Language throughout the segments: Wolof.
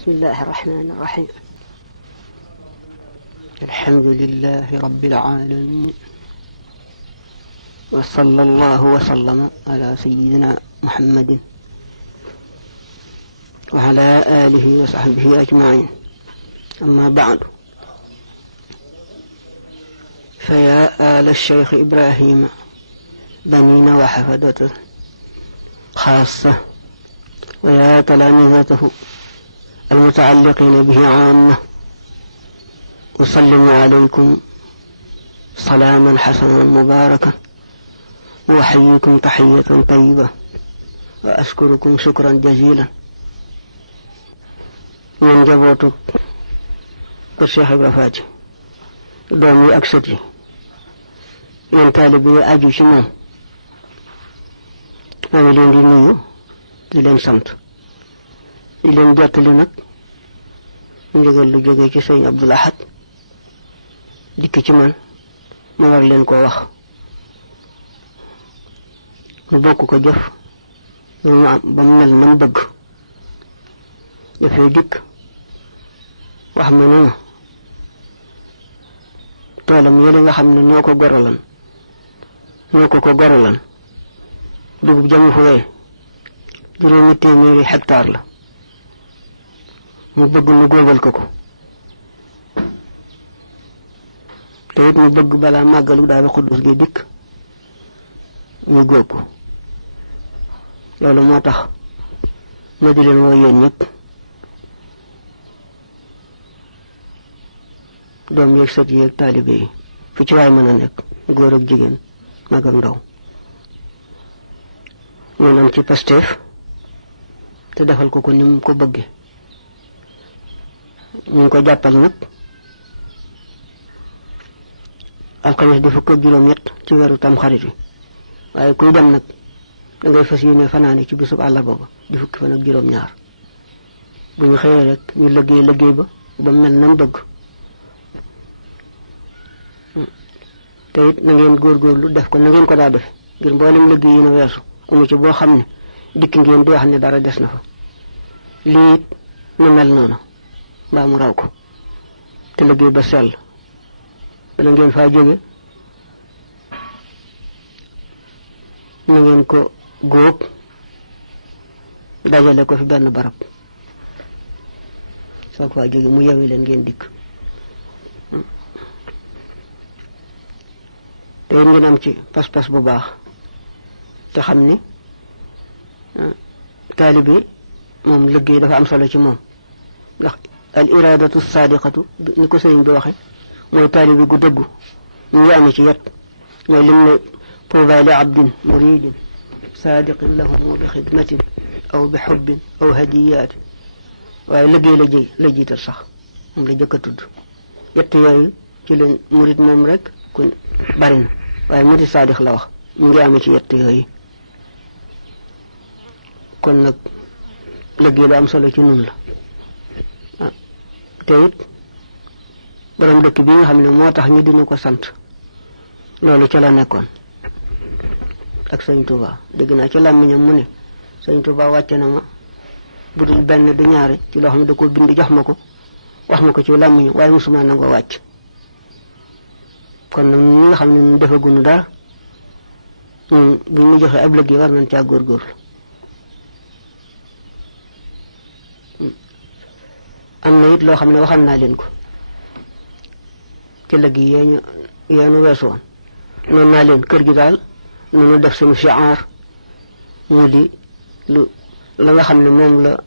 بسم الله الرحمن الرحيم. الحمد لله رب العالمين، وصلى الله وسلم على سيدنا محمد وعلى آله وصحبه أجمعين. أما بعد، فيا آل الشيخ إبراهيم بنين وحفدته خاصة، ويا تلامذته المتعلقين به عامة، أسلم عليكم سلاما حسنا مباركا، وأحييكم تحية طيبة، وأشكركم شكرا جزيلا. من جبوتك الشيخ Ibra Faty doom yi ak sët yi, yéen taalibe yi aju ci moom, maa ngi leen di nuyu di leen sant, di leen jottali nag ndigal lu jóge ci sëñ Abdul Ahad dikk ci man, ma war leen koo wax, ñu bokk ko jëf ba mu mel na mu bëgg. dafay dikk wax ma ne toolam yële nga xam ne noo ko gorolan dugub jamu fu wee juróomi téeméeri hectare la, mu bëgg nu góobal ko te it mu bëgg balaa màggalu Daaru Xuddus gi dikk ñu góob ko. loolu moo tax ma di leen woo yéen ñëpp, doom yeeg sët yeeg taalibe yi, fu ci waay mën a nekk, góor ak jigéen, mag ak ndaw, ñu am ci pasteef te defal ko ni mu ko bëgge. ñu ngi ko jàppal nag alxames di fukk ak juróom-ñett ci weeru Tamxarit wi, waaye kuy dem nag da ngay fas yéene fanaane ci bisub àllarba ba di fukki fan ak juróom-ñaar. bu ñu xëyee rek ñu liggéey ba mel na mu bëgg. te it na ngeen góorgóorlu def ko na ngeen ko daa def, ngir mboolem liggéey yi na weesu amu ci boo xam ne dikk ngeen di wax ne dara des na fa. lii it na mel noonu mbaa mu raw ko, te liggéey ba sell. bala ngeen faa jóge na ngeen ko góob dajale ko fi benn barab, soo ko faa jóge mu yewi leen ngeen dikk. te it ngeen am ci pas-pas bu baax, te xam ni taalibe moom liggéey dafa am solo ci moom, ndax al iradatu sadiqatu ni ko sëriñ bi waxe mooy taalibe gu dëggu. ñu ngi amee ci yet mooy lim ne tuuba li abdin muridin sadiqin lahum bi xidmatin aw bi xubbin aw hadiyaati. waaye liggéey la jiital sax, moom la jëkk a tudd. yett yooyu ci leen murid moom rek ku bari na, waaye murid sadiq la wax, ñu ngi amee ci yett yooyu. kon nag liggéey lu am solo ci nun la. te it borom dëkk bi nga xam ne moo tax ñu dina ko sant, loolu ca la nekkoon ak sëñ Touba. dégg naa ci làmmiñam mu ne sëñ Touba wàcce na ma budul benn du ñaari ci loo xam ne da ko bind jox ma ko, wax ma ko ci làmmiñam, waaye musuma nangoo wàcc. kon nag ñi nga xam ne ñu defaguñu dara, buñ ñu joxe ab liggéey war nañ caa góorgóorlu. am na it loo xam ne waxal naa leen ko ci liggéey yeenu weesu woon. noonu naa leen kër gi daal nu ñu def suñu shi'aar mu di la nga xam ne moom la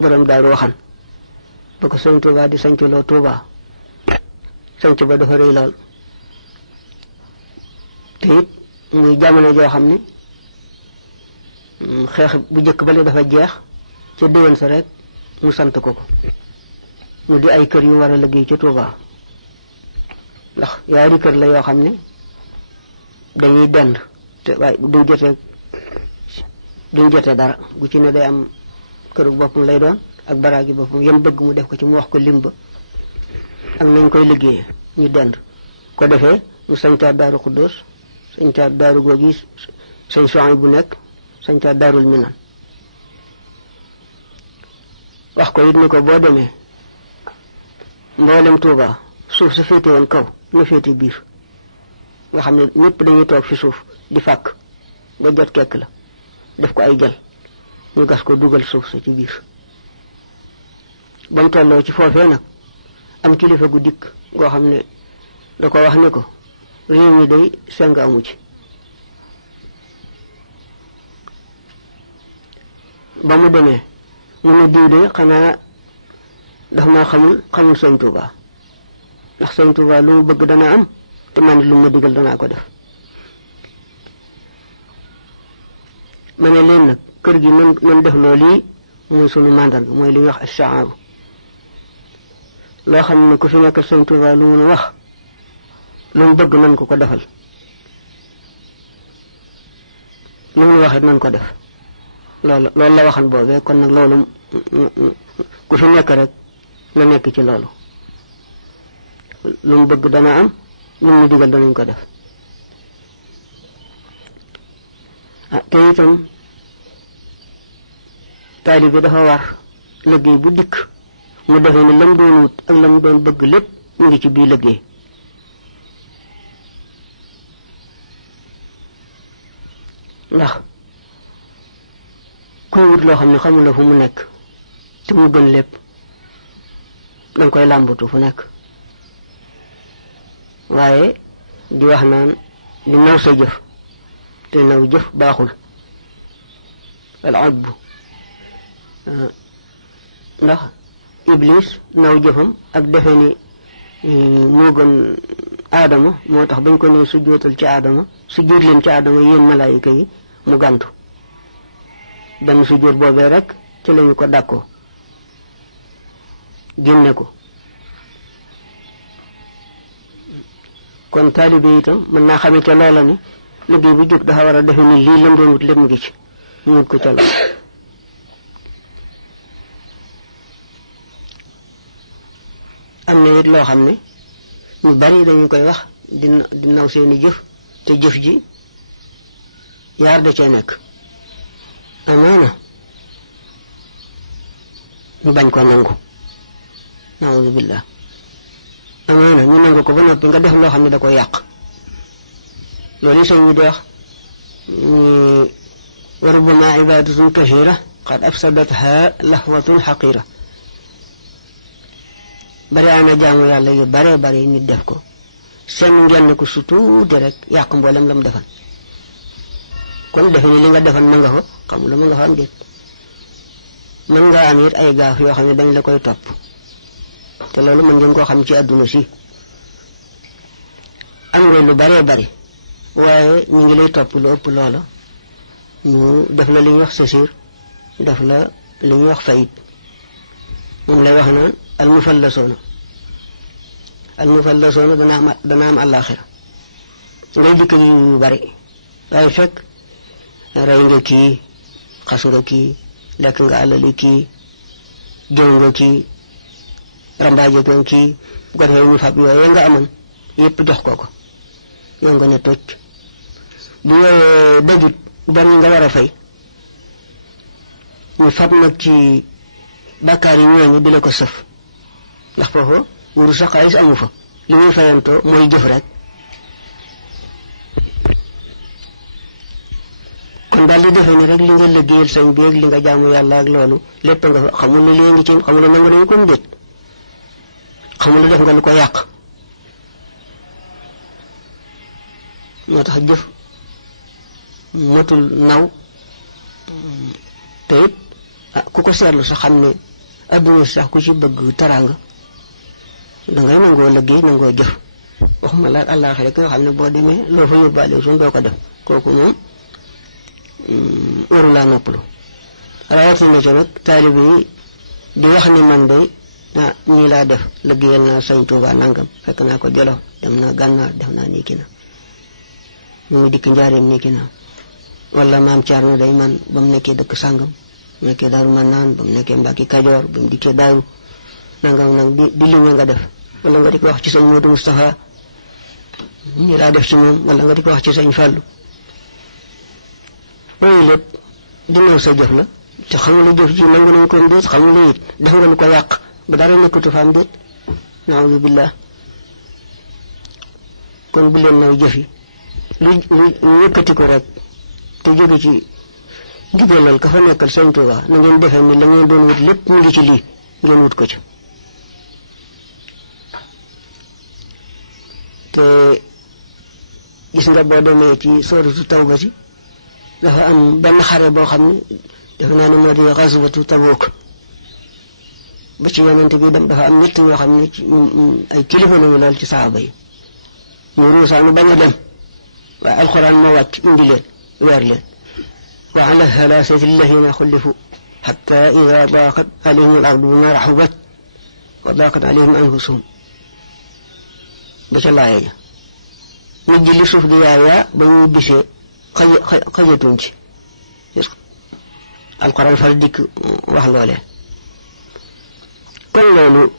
borom daaru waxan ba ko sëñ Touba di sanc loo Touba. sanc ba dafa rëy lool, te it muy jamono joo xam ne xeex bu njëkk bale dafa jeex, ca déwén sa rek mu sant ko mu di ay kër yu war a liggéey ca Touba. ndax yaari kër la yoo xam ne dañuy dend, te waaye duñ jotee dara. gu ci ne day am këru boppam lay doon ak baraagi boppam, yéen bëgg mu def ko ci mu wax ko limba ak nañ koy liggéeyee ñu dend. ko defee mu sañcaat Daaru Xuddus, sañcaat daaru googi sëñ Suhaybu bu nekk, sañcaat Daarul Minan. wax ko it ni ko boo demee mboolem Tuuba suuf su féete woon kaw na féete biir nga xam ne ñëpp dañuy toog fi suuf di fàkk ba jot kekk la def ko ay jël ñu gas ko dugal suuf sa ci biir ba mu tolloo ci foofee nag am kilifa gu dikk goo xam ne da ko wax ni ko réew mi day seng amu ci ba mu demee mu ne diw de xanaa dafa maa xamul sëñ Tuuba ndax sëñ Tuuba lu mu bëgg dana am te man lu ma digal danaa ko def ma ne leen nag kër gi nan def loolu lii muy sunu màndarga mooy li ñuy wax ashaaru loo xam ne ku fi nekk sëñ Tuuba lu mun a wax lu mu bëgg nan ko defal lu mu waxit nan ko def loolu la waxan boobee kon nag loolu ku fi nekk rek na nekk ci loolu lu mu bëgg dana am lu mu digal danañ ko def te itam taalibe dafa war liggéey bu dikk mu defee ne lam doon wut ak lam doon bëgg lépp mu ngi ci biir liggéey ndax kuy wut loo xam ne xamula fu mu nekk te mu gën lépp danga koy làmbatu fu nekk waaye di wax naan di naw sa jëf te naw jëf baaxul al ajbu ndax iblis naw jëfam ak defe ni moo gën aadama moo tax bañ ko ne sujjóotal ci aadama sujjóot leen ci aadama yéen malaayika yi mu gàntu benn sujjóot boobee rek ci lañu ko dàkkoo génne ko kon taalibe itam mën naa xamee ca loola ni liggéey bu jóg dafa war a defe ni lii lam doon wut lépp mu ngi ci ñu wut ko ca lool am na it loo xam ne ñu bari dañu koy wax di naw seeni jëf te jëf ji yaar da cee nekk amaana ñu bañ ko nangu naawuzu billah amaana ñu nangu ko ba noppi nga def loo xam ne da koy yàq loolu sëñ bi di wax wa rubbama ibadatun kathira qad afsadatha lahwatun xaqira bari ana jaamu yàlla yu bare bare nit def ko seen ngeen ko su tuuti rek yàq mboolem la mu defan kon defe ni li nga defan ma nga fa xamula ma nga fa am déet mën nga am it ay gaaf yoo xam ne dañ la koy topp te loolu mën ngeen koo xam ci àdduna si am nga lu bare bari waaye ñu ngi lay topp lu ëpp loola ñu def la li ñuy wax sésir def la li ñuy wax fayit moom lay wax naan almufallasoona dana am àllaaxira ngay dikk yu bari waaye fekk rey nga kii xas nga kii lekk nga alali kii jëw nga kii rambaaje nga kii bu ko defee ñu fab yooyu nga amoon yëpp jox ko yow nga ne toj bu yooyee dajut bon nga war a fay ñu fab nag ci bàkkaar yi ñooñu di la ko sëf ndax foofu wuru sa xaalis amu fa li muy fayantoo mooy jëf rek kon daal di defee ni rek li nga liggéeyal sëñ bi ak li nga jaamu yàlla ak loolu lépp nga fa xamul ne lii ngi ci xamul ne nangu nañu ko mu déet xamul ne def nga lu ko yàq moo tax jëf matul naw te it ku ko seetlu sax xam ne adduna si sax ku ci bëgg taraanga dangay nangoo liggéey nangoo jëf waxuma la àllaaxira ki nga xam ne boo demee loo fa yóbbaale suñ doo ko def kooku moom waru laa noppalu rawatina ci nag taalibe yi di wax ni man de ñii laa def liggéeyal naa sëñ Tuubaa nangam fekk naa ko Jolof dem naa Gànnaar def naa nii ki na ñu dikk Njaaréem nii ki na wala maam Thierno day man ba mu nekkee dëkk sàngam mu nekkee Daaru Manaan ba mu nekkee Mbàkke Kajoor ba mu dikkee Daaru nangam nag di liggéey nga def wala nga di ko wax ci sëñ Modou Moustapha ñii laa def ci moom wala nga di ko wax ci sëñ Fàllu loolu lépp di naw sa jëf la te xamula jëf ji nangu nañ ko déet xamula it def nga lu ko yàq ba dara nekkatu fa am déet naawuzu billah kon bu leen naw jëf yi lu yëkkati ko rek te jóge ci ndigalal ka fa nekkal Sëñ Tuubaa na ngeen defee ni la ngeen doon wut lépp mu ngi ci lii ngeen wut ko ci te gis nga boo demee ci sooratu Tawba si dafa am benn xare boo xam ne defe naa ne moo di xaswatu Tabuk ba ci yonent bi dem dafa am ñett ñoo xam ne ay kilifa lañu lool ci saaba yi ñu ruusaanu bañ a dem waaye alxuraan moo wàcc indi leen weer leen wa ala thalathati alladhina xullifu xatta ida daqat alayhim al ardu bima raxubat wa daqat alayhim anfusuhum ba ca laaya ja nit ji li suuf di yaayaa ba ñuy bisee xajatuñ ci alxuraan far dikk wax loolee kon loolu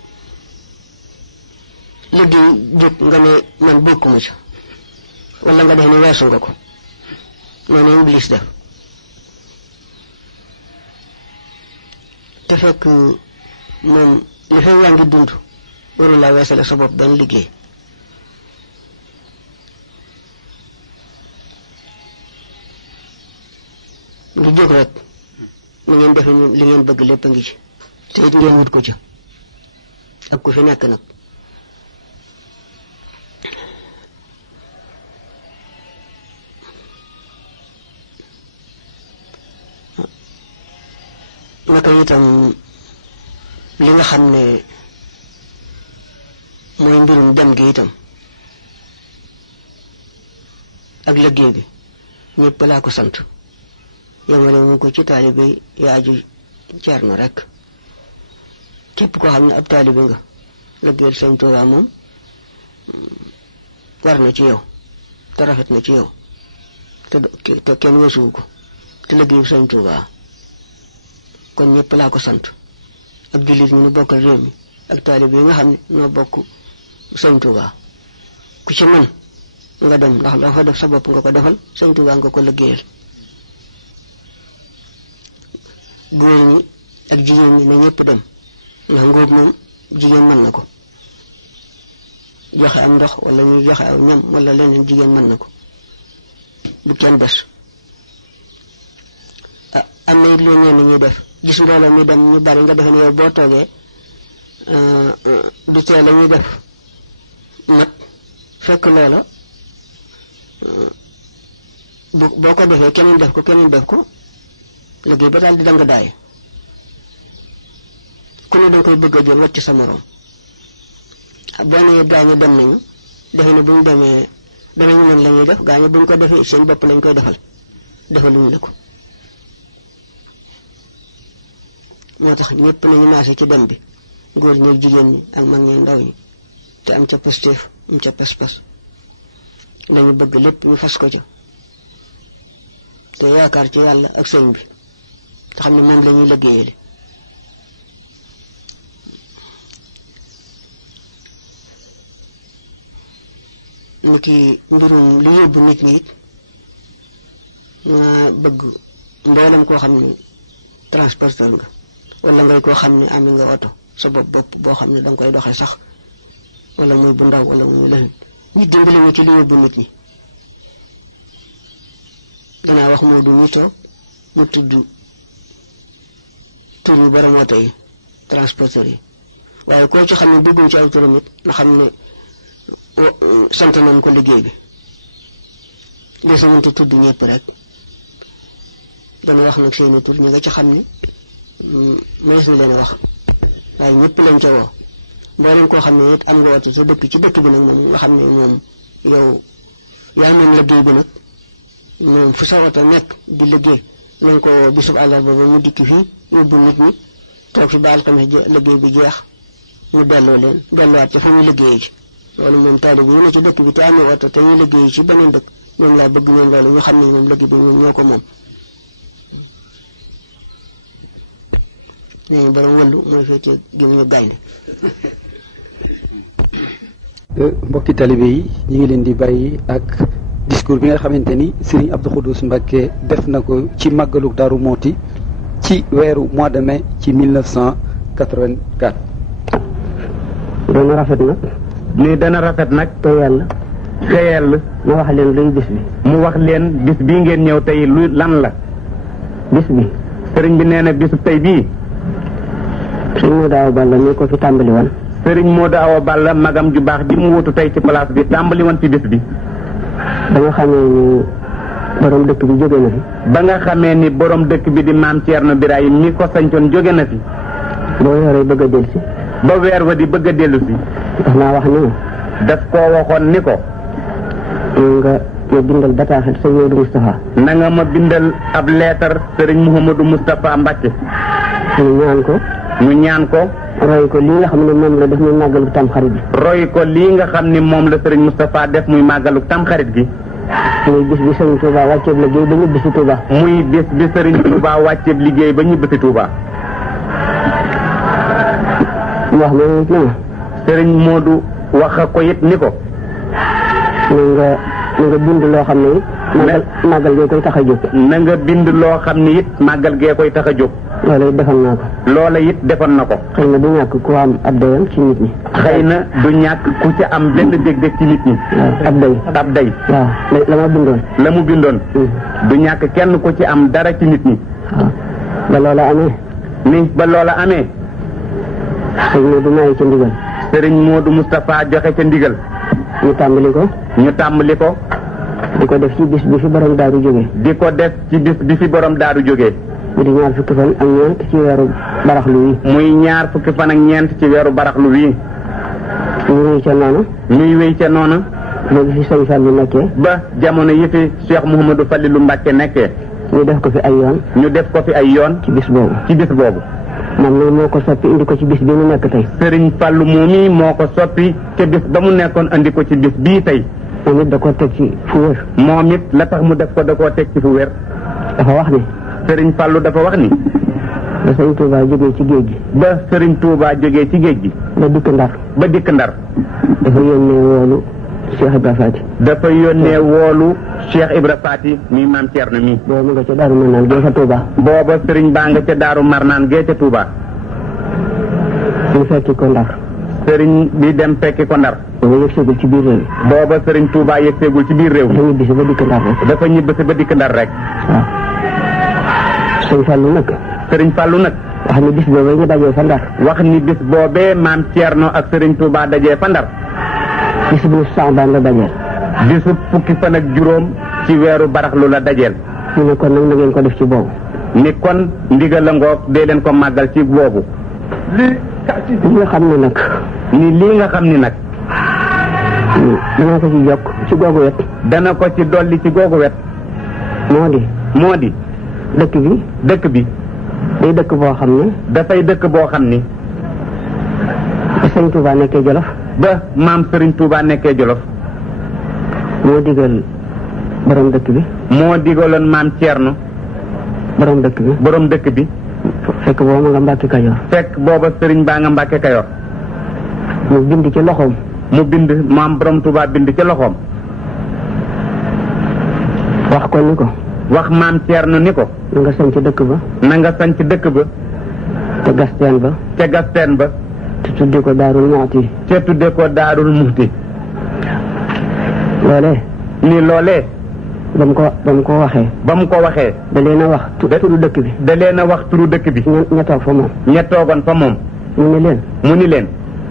liggéey jóg nga ne man bokkuma ca wala nga def ne weesu nga ko noonu Iblis def te fekk moom li fay yaa ngi dund warul laa weesale sa bopp benn liggéey lu jóg rek na ngeen defe li ngeen bëgg lépp a ngi ci te it ngeen wut ko ca ak ku fi nekk nag naka itam li nga xam ne mooy mbirum dem gi itam ak liggéey bi ñëpp laa ko sant yemale mu ko ci taalibe yi aju Ceerno rek képp koo xam ne ab taalibe nga liggéeyal Sëñ Tuubaa moom war na ci yow te rafet na ci yow te kenn wesuwu ko te liggéeyu Sëñ Tuubaa kon ñëpp laa ko sant ak jullit ñu nu bokkal réew mi ak taalibe yi nga xam ne noo bokk Sëñ Tuubaa ku ci mën nga dem ndax loo fa def sa bopp nga ko defal Sëñ Tuubaa nga ko liggéeyal góor ñi ak jigéen ñi na ñëpp dem ndax ngóob moom jigéen mën na ko joxe am ndox wala ñuy joxe aw ñam wala leneen jigéen mën na ko bu kenn des am na it lu ñenn ñuy def gis mbooloo mi dem ñu bari nga defe ne yow boo toogee du tee la ñuy def mat fekk loola boo ko defee keneen def ko liggéey ba daal di danga daay ku ne danga koy bëgg a jël wàcc sa moroom boo nee gaañu dem nañu defe ne bu ñu demee danañu mën la ñuy def gaañu bu ñu ko defee seen bopp lañ koy defaluñu la ko moo tax ñëpp nañu maase ci dem bi góor ñi ak jigéen ñi ak mag ñi ndaw ñi te am ca pëstéef am ca pas-pas lañu bëgg lépp ñu fas ko ca te yaakaar ci yàlla ak sëñ bi te xam ne moom la ñuy liggéeyale ni ki mbirum lu yóbbu nit ñi it nga bëgg mboolem koo xam ne transporteur nga wala ngay koo xam ne amee nga oto sa bopp boo xam ne danga koy doxee sax wala muy bu ndaw wala muy lëhin ñu dimbali ma ci lu yóbbu nit ñi danaa wax moo du ñu toog mu tudd tur yu borom oto yi transporteur yi waaye koo ci xam ne dugguñ ci aw turam it nga xam ne sant nañ ko liggéey bi desi mënta tudd ñëpp rek dana wax nag seeni tur ñi nga ci xam ne mayees na leen a wax waaye ñëpp lañ ca woo mboolem koo xam ne it am nga oto sa dëkk ci dëkk bi nag moom nga xam ne moom yow yaa moom liggéey bi nag moom fu sa oto nekk di liggéey nañ ko bisub àllarba ba mu dikki fii yóbbu nit ñi toog fi ba alxames liggéey bi jeex mu delluwaat ca fa muy liggéey ji loolu moom taalibe yi ne ci dëkk bi te amee oto te ñu liggéey ci beneen dëkk ñoom laa bëgg ñoom loolu ñu xam ne moom liggéey bi ñoom ñoo ko moom nee ñu borom wëllu mooy féetee gi mu ñu gaynde mbokki taalibe yi ñu ngi leen di bàyyi ak discours bi nga xamante ni Serigne Abdou Khoudous Mbacké def na ko ci màggalu Daaru Mooti ci weeru mois de mai ci 1984. dana rafet nag. ni dana rafet nag. te yàlla. te yàlla. mu wax leen luy bis bi. mu wax leen bis bii ngeen ñëw tey lu lan la. bis bi. sëriñ bi nee na bisu tey bii. sëriñ Modou Awa Balla mi ko fi tàmbali woon. sëriñ Modou Awa Balla magam ju baax ji mu wutu tey ci place bi tàmbali woon ci bis bi. ba nga xamee ni borom dëkk bi jóge na fi. ba nga xamee ni borom dëkk bi di maam Thierno Birahim mi ko sañcoon jóge na fi. boo yoree bëgg a dellu si. ba weer wa di bëgg a dellu si. daf naa wax ni daf koo waxoon ni ko. nga bindal bataaxal sëñ Modou Moustapha. na nga ma bindal ab leetar sëriñ Mouhamadou Moustapha Mbacke. ñu ñaan ko. ñu ñaan ko. roy ko lii nga xam ne moom la def muy màggalu tamxarit bi. roy ko lii nga xam ni moom la sëriñ Moustapha def muy màggalu tamxarit gi. muy bis bi sëriñ Touba wàcceeb liggéey ba ñibbi si Touba. muy bis bi sëriñ Touba wàcceeb liggéey ba ñibbi si Touba. mu wax loolu it na sëriñ Modou wax ko it ni ko. na nga bind loo xam ne màggal gee koy tax a jóg. na nga bind loo xam ni it màggal gee koy tax a jóg. loola it defal naa ko. loola it defoon na ko. xëy na du ñàkk ku am ab dayam ci nit ñi. xëy na du ñàkk ku ci am benn dég-dég ci nit ñi. waaw ab day. ab day. waaw la ma bindoon. la mu bindoon. du ñàkk kenn ku ci am dara ci nit ñi. waaw ba loola amee. ni ba loola amee. sëñ Modou maye ca ndigal. sëriñ Modou Moustapha joxe ca ndigal. ñu tàmbali ko. ñu tàmbali ko. di ko def ci bis bi fi borom daaru jógee. di ko def ci bis bi fi borom daaru jógee. mu di ñaar fukki fan ak ñeent ci weeru baraxlu wi. muy ñaar fukki fan ak ñeent ci weeru baraxlu wi. ñu wéy ca noonu. muy wéy ca noonu. ba bi fi sëñ Fallu nekkee. ba jamono yi fi Cheikh Mouhamadou Fallilou Mbacke nekkee. ñu def ko fi ay yoon. ñu def ko fi ay yoon. ci bis boobu. ci bis boobu. moom nag moo ko soppi indi ko ci bis bi mu nekk tey. sëriñ Fallu moomi moo ko soppi te bis ba mu nekkoon andi ko ci bis bii tey. moom it da koo teg ci fu wér. moom it la tax mu def ko da koo teg ci fu wér. dafa wax ni. sëriñ Fallu dafa wax ni. ba sëriñ Touba jógee ci géej gi. ba sëriñ Touba jógee ci géej gi. ba dikk Ndar. ba dikk Ndar. dafa yónnee woolu Cheikh Ibrahima Fati. dafa yónnee woolu Cheikh Ibrahima. Daaru Marnaan gee fa Touba. booba sëriñ baa nga ca Daaru Marnaan gee ca Touba. ñu fekki ko Ndar. sëriñ bi dem fekki ko Ndar. booba yëgseegul ci biir réew mi. booba sëriñ Touba yëgseegul ci biir réew mi. dafa ñibbisi ba dikk Ndar rek. dafa ñibbisi ba dikk Ndar rek. waaw. sëñ Fallu nag. sëriñ Fallu nag. wax ni bis boobee ñu dajee fa Ndar. wax ni bis boobee maam Thierno ak sëriñ Touba dajee fa Ndar. bis bu Saabaan la dajeel. bisu fukki fan ak juróom ci weeru baraxlu la dajeel. ñu ne kon nag na ngeen ko def ci boobu. ni kon ndigal la ngoog dee leen ko màggal ci boobu. li nga xam ne nag. ni lii nga xam ni nag. dana ko ci yokk ci googu wet. dana ko ci dolli ci googu wet. moo di. dëkk bi. dëkk bi. day dëkk boo xam ne. dafay dëkk boo xam ni. ba sëriñ Touba nekkee Jolof. ba maam sëriñ Touba nekkee Jolof. moo digal borom dëkk bi. moo digaloon maam Thierno. borom dëkk bi. borom dëkk bi. fekk booba ma nga Mbàkke Kajoor. fekk booba sëriñ baa nga Mbàkke Kajoor. mu bind ci loxoom. mu bind maam borom Touba bind ci loxoom. wax ko ni ko. wax maam Thierno ni ko. na nga sanc dëkk ba. na nga sanc dëkk ba. te gas teen ba. te gas teen ba. te tudde ko Daarul Muxti. te tudde ko Daarul Muxti. loolee. ni loolee. ba mu ko waxee. ba mu ko waxee. da leen a wax turu dëkk bi. da leen a wax turu dëkk bi. ña toog fa moom. ña toogoon fa moom. mu ni leen.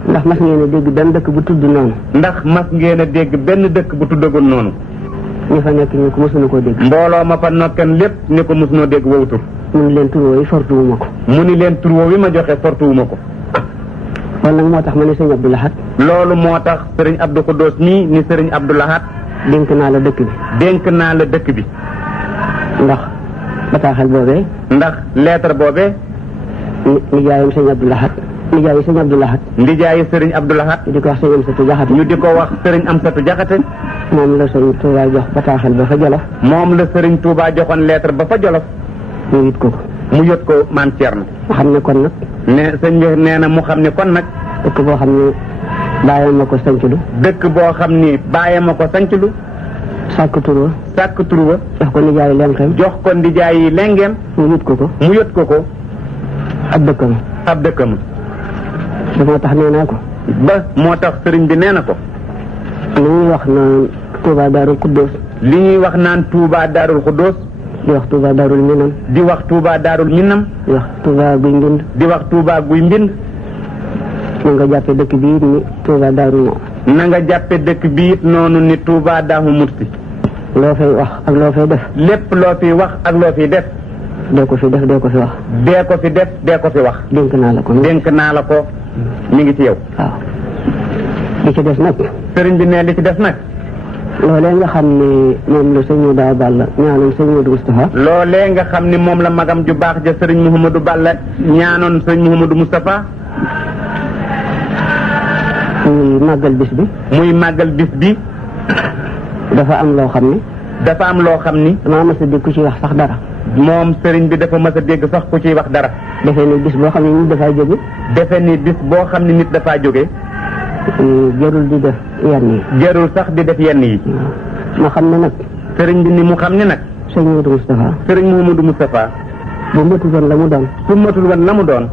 ndax mas ngeen a dégg benn dëkk bu tudd noonu. ndax mas ngeen a dégg benn dëkk bu tuddagoon noonu. ñu fa nekk ñu ko mësuñu koo dégg. mbooloo ma fa nokkan lépp ni ko mësunoo dégg woowu tur. mu ni leen tur woowu fortuwuma ko. mu ni leen tur woowu ma joxe fortuwuma ko. kon nag moo tax ma ne sëriñ Abdou Lahad. loolu moo tax sëriñ Abdou Khoudous nii ni sëriñ Abdou Lahad. dénk naa la dëkk bi. dénk naa la dëkk bi. ndax bataaxal boobee. ndax lettre boobee. nijaayam sëriñ Abdou Lahad. nijaayi sëriñ Abdou Lahad. nijaayi sëriñ Abdou Lahad. ñu di ko wax sëriñ Amsatu Jaxate. ñu di ko wax sëriñ Amsatu Jaxate. moom la sëriñ Touba jox bataaxal ba fa Jolof. moom la sëriñ Touba joxoon lettre ba fa Jolof. mu yit ko. mu yot ko maam Thierno. xam ne kon nag. ne sëñ bi nee na mu xam ne kon nag. dëkk boo xam ne bàyyam ma ko sanclu. dëkk boo xam ni bàyyam ma ko sanclu. sàkk tur wa sàkk tur wa jox ko nijaay lenqeem jox ko ndijaay yi lengeem mu yët ko mu yët ko ab dëkkam ab dëkkam ba moo tax nee naa ko ba moo tax sëriñ bi nee na ko li ñuy wax naan Touba Daarul Xuddoos li ñuy wax naan Touba Daarul Xuddoos di wax Touba Daarul Minam di wax Touba Daarul Minam di wax Touba Guy Mbind di wax Touba Guy Mbind na nga jàppe dëkk bii ni Touba Daaru Mo na nga jàppe dëkk bi it noonu ni Touba Daaru Musti loo fay wax ak loo fay def lépp loo fi wax ak loo fi def dee ko fi def dee ko fi wax dee ko fi def dee ko fi wax dénk naa la ko dénk naa la ko mi ngi ci yow waaw li ci des nag sëriñ bi ne li ci des nag loolee nga xam ne moom la sëñ Modou Balla ñaanoon sëñ Modou Moustapha loolee nga xam ni moom la magam ju baax ja sëriñ Mouhamadou Balla ñaanoon sëriñ Mouhamadou Moustapha muy màggal bis bi muy màggal bis bi dafa am loo xam ne dafa am loo xam ni damaa mës a dégg ku ci wax sax dara moom sëriñ bi dafa mës a dégg sax ku ciy wax dara defee ni bis boo xam ne nit dafaa jóge defe ni bis boo xam ni nit dafaa jóge jarul di def yenn yi jarul sax di def yenn yi ma xam ne nag sëriñ bi ni mu xam ni nag sëñ Modou Moustapha sëriñ Mouhamadou Moustapha bu matul woon la mu doon su matul woon la mu doon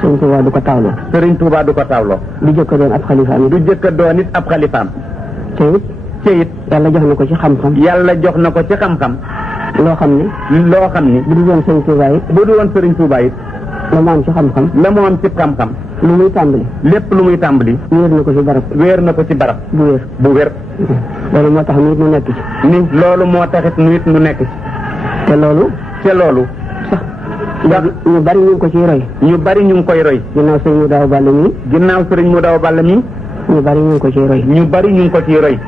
sëñ Touba du ko taawloo sëriñ Touba du ko taawloo du jëkk a doon ab xalifaam du jëkk a doon it ab xalifaam te it te it yàlla jox na ko ci xam-xam yàlla jox na ko ci xam-xam loo xam ne loo xam ni bu du woon sëñ Touba it bu du woon sëriñ Touba it la mu am ci xam-xam la mu am ci xam-xam lu muy tàmbali lépp lu muy tàmbali wéer na ko ci barab wéer na ko ci barab bu wér bu wér loolu moo tax nit mu nekk ci ni loolu moo taxit nu it nu nekk ci te loolu te loolu sax ñu bari ñu ngi ko ciy roy ñu bari ñu ngi koy roy ginnaaw sëñ mu daaw bàll mi ginnaaw sëriñ mu daw balla mi ñu bari ñu ngi ko ciy roy ñu bari ñu ngi ko ciy roy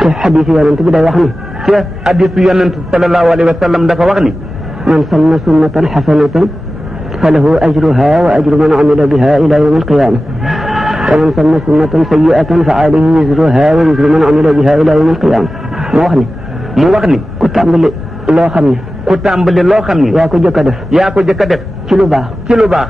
te xadiis yonent bi day wax ni ci hadiisu yonent sallallahu alayhi wa sallam dafa wax ni man sanna sunnatan xasanatan falahu ajruha wa ajru man amila biha ila yawm alqiyama wa man sanna sunnatan sayyi'atan fa alayhi wizruha wa wizru man amila biha ila yawm alqiyama mu wax ni ku tàmbali loo xam ne ku tàmbali loo xam ni yaa ko jëkk a def yaa ko jëkk a def ci lu baax ci lu baax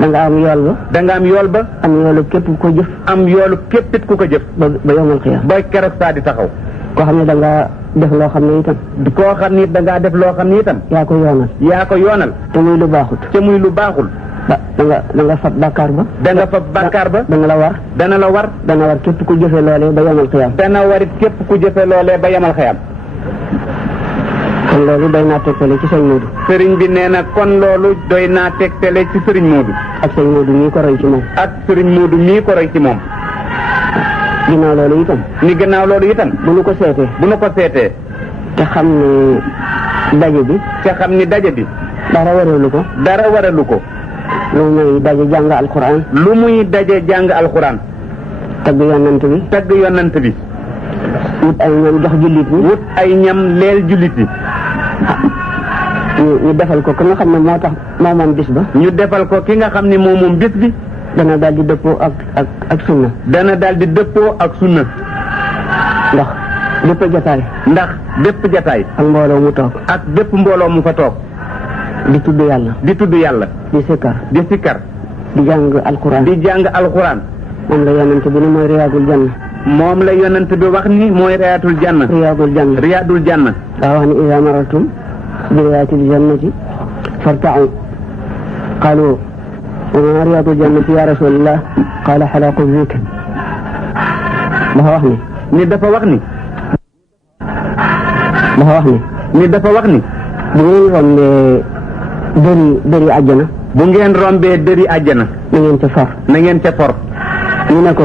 da nga am yool ba da nga am yool ba am yoolu képp ko jëf am yoolu képp it ku ko jëf ba yawmal qiyaama ba keroog saa di taxaw koo xam ne da nga def loo xam ne itam koo xam ni da ngaa def loo xam ni itam yaa ko yoonal yaa ko yoonal te muy lu baaxut te muy lu baaxul da nga fab bàkkaar ba da nga fa bàkkaar ba dana la war dana la war képp ku jëfe loolee ba yawmal qiyaama dana warit képp ku jëfe loolee ba yamal xayam kon loolu doy naa tegtale ci sëñ Modou sëriñ bi nee na kon loolu doy naa tegtale ci sëriñ Modou ak sëñ Modou mii ko roy ci moom ak sëriñ Modou mii ko roy ci moom ginnaaw loolu itam ni gannaaw loolu itam bu nu ko seetee te xam ne daje bi te xam ni daje bi dara waralu ko lu muy daje jàng alquran lu muy daje jàng alquran tagg yonent bi wut ay ñam jox jullit ñi wut ay ñam leel jullit yi ñu defal ko ki nga xam ne moo tax moom bis ba ñu defal ko ki nga xam ne moom bis bi dana daal di dëppoo ak sunna dana daal di dëppoo ak sunna ndax bépp jataay ak mbooloo mu toog ak bépp mbooloo mu fa toog di tudd yàlla di sikkar di jàng alquran moom la yonent bi ni mooy riyaadul janna moom la yonent bi wax ni mooy riyaadul janna daa wax ni idaa marartum bi riyaadil jannati farta'u qaalu wa maa riyaadul jannati ya rasulallah qaala halaqu zikr dafa wax ni bu ngeen rombee dëri àjjana na ngeen ca for ñu ne ko